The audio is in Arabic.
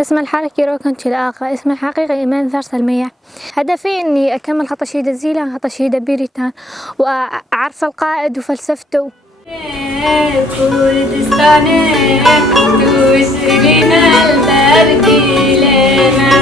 اسم الحركي روكن شلاقة. اسم الحقيقي إيمان ذر سلمية. هدفي إني أكمل خط شهيدة زيلة، خط شهيدة بيريتان، وأعرف القائد وفلسفته. كردستاني توشرين البرد لنا